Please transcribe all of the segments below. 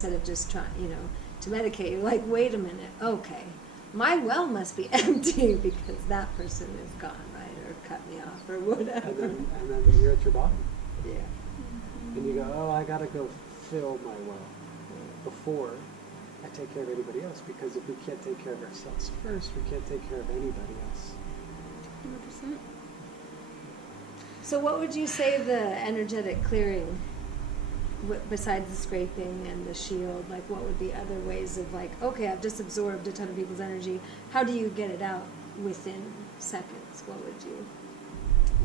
instead of just trying, to medicate, you're like, wait a minute, okay, my well must be empty because that person is gone, right, or cut me off, or whatever. And then you're at your bottom. Yeah. And you go, oh, I gotta go fill my well before I take care of anybody else, because if we can't take care of ourselves first, we can't take care of anybody else. 100%. So what would you say the energetic clearing, besides the scraping and the shield, like what would be other ways of like, okay, I've just absorbed a ton of people's energy, how do you get it out within seconds? What would you?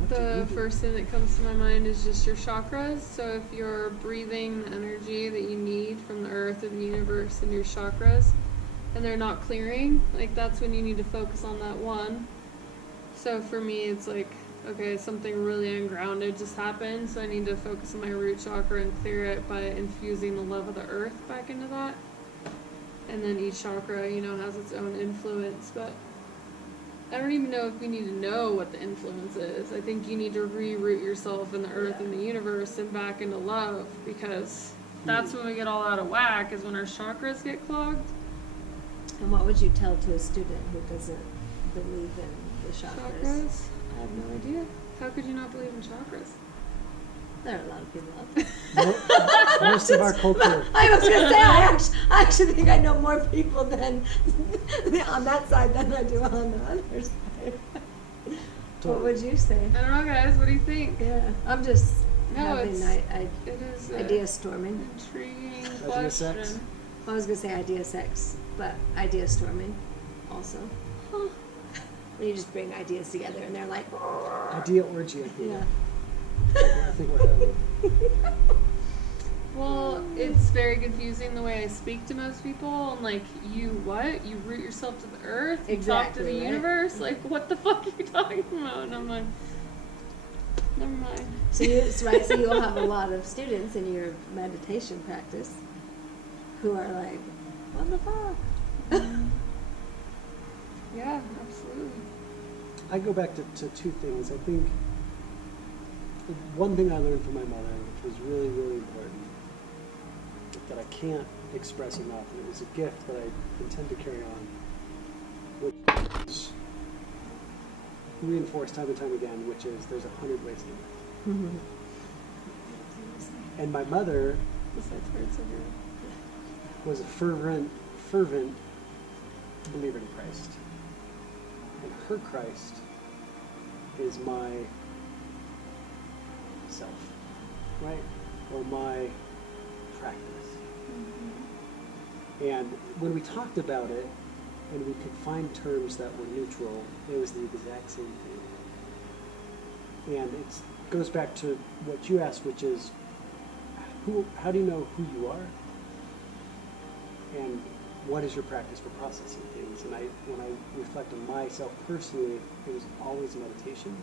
The first thing that comes to my mind is just your chakras. So if you're breathing the energy that you need from the earth or the universe and your chakras, and they're not clearing, like that's when you need to focus on that one. So for me, it's like, okay, something really ungrounded just happened, so I need to focus on my root chakra and clear it by infusing the love of the earth back into that. And then each chakra, has its own influence, but I don't even know if we need to know what the influence is. I think you need to re-root yourself in the earth and the universe and back into love, because that's when we get all out of whack, is when our chakras get clogged. And what would you tell to a student who doesn't believe in the chakras? I have no idea. How could you not believe in chakras? There are a lot of people out there. Most of our culture. I was going to say, I actually think I know more people than on that side than I do on the other side. What would you say? I don't know, guys. What do you think? Yeah, I'm just having it is idea storming. Intriguing Idea question. sex? I was going to say idea sex, but idea storming also. When you just bring ideas together and they're like, Idea orgy, I think. yeah. I think we're having. Well, it's very confusing the way I speak to most people. I'm like, you what? You root yourself to the earth? You talk to Exactly, the right? universe? Like, what the fuck are you talking about? And I'm like, never mind. So you'll have a lot of students in your meditation practice who are like, what the fuck? Yeah, absolutely. I go back to two things. I think one thing I learned from my mother, which was really, really important, that I can't express enough, and it was a gift that I intend to carry on, which is reinforced time and time again, which is there's 100 ways to live. And my mother Besides words of your was a fervent believer in Christ. And her Christ is my self, right? Or my practice. And when we talked about it, and we could find terms that were neutral, it was the exact same thing. And it goes back to what you asked, which is, how do you know who you are? And what is your practice for processing things? And when I reflect on myself personally, it was always meditation.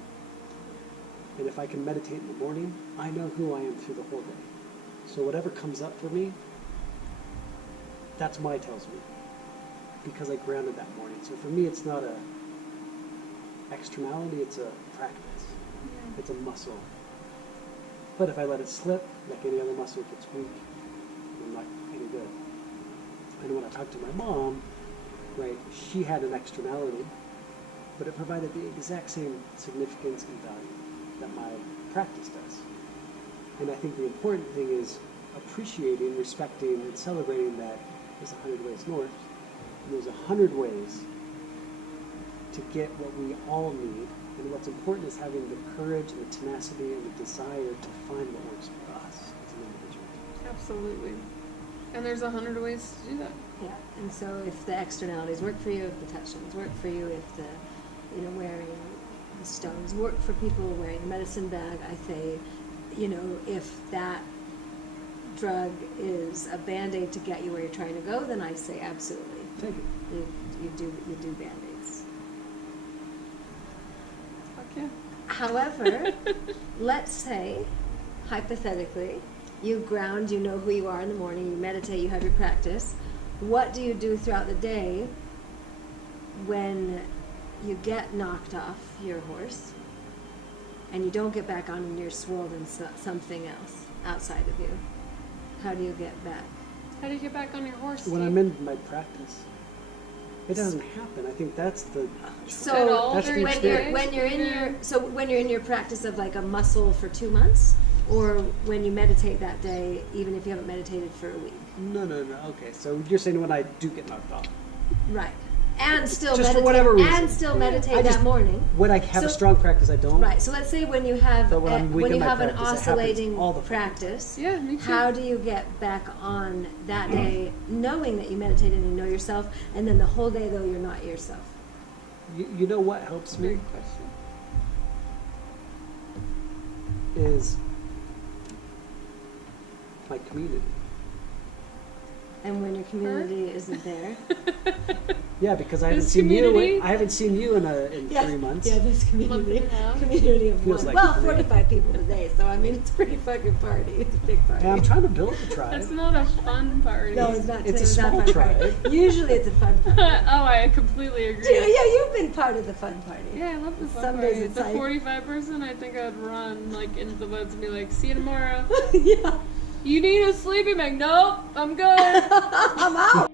And if I can meditate in the morning, I know who I am through the whole day. So whatever comes up for me, that's my tells me, because I grounded that morning. So for me, it's not a externality, it's a practice. Yeah. It's a muscle. But if I let it slip, like any other muscle, it gets weak. I'm not any good. And when I talked to my mom, right, she had an externality, but it provided the exact same significance and value that my practice does. And I think the important thing is appreciating, respecting, and celebrating that there's 100 ways north, and there's 100 ways to get what we all need. And what's important is having the courage and the tenacity and the desire to find what works for us as an individual. Absolutely. And there's 100 ways to do that. Yeah, and so if the externalities work for you, if the touch-ins work for you, if the, wearing the stones work for people, wearing a medicine bag, I say, if that drug is a Band-Aid to get you where you're trying to go, then I say absolutely. Take it. You do Band-Aids. Fuck yeah. However, let's say, hypothetically, you ground, you know who you are in the morning, you meditate, you have your practice. What do you do throughout the day when you get knocked off your horse and you don't get back on and you're swirled in something else outside of you? How do you get back? How do you get back on your horse? When Steve? I'm in my practice. It doesn't happen. I think that's the. At So all That's the during the experience. day? when you're in Yeah. your practice of like a muscle for 2 months, or when you meditate that day, even if you haven't meditated for a week. No. Okay, so you're saying when I do get knocked off. Right. And still Just for meditate. whatever reason. And still Yeah. meditate I that just- morning. When I have a So- strong practice, I don't. Right. So let's say when you have But when I'm weak when in you my have an practice, it happens oscillating all the fucking time. practice. Yeah, me too. How do you get back on that day, knowing that you meditated and you know yourself, and then the whole day though you're not yourself? You know what helps me Great question. is my community. And when your community isn't there, Yeah, because I haven't This seen community? you. I haven't seen you in 3 months. Yeah, this Month community, and a half. community of Feels one. like Well, three. 45 people today, so I mean it's a pretty fucking party. It's a big party. Hey, I'm trying to build a tribe. That's not a fun party. No, it's not. It's a it's not small fun party. tribe. Usually, it's a fun party. Oh, I completely agree. Yeah, you've been part of the fun party. Yeah, I love the fun Some party. days it's The like- 45 person, I think I'd run like into the woods and be like, "See you tomorrow." Yeah. You need a sleeping bag? Nope, I'm good. I'm out.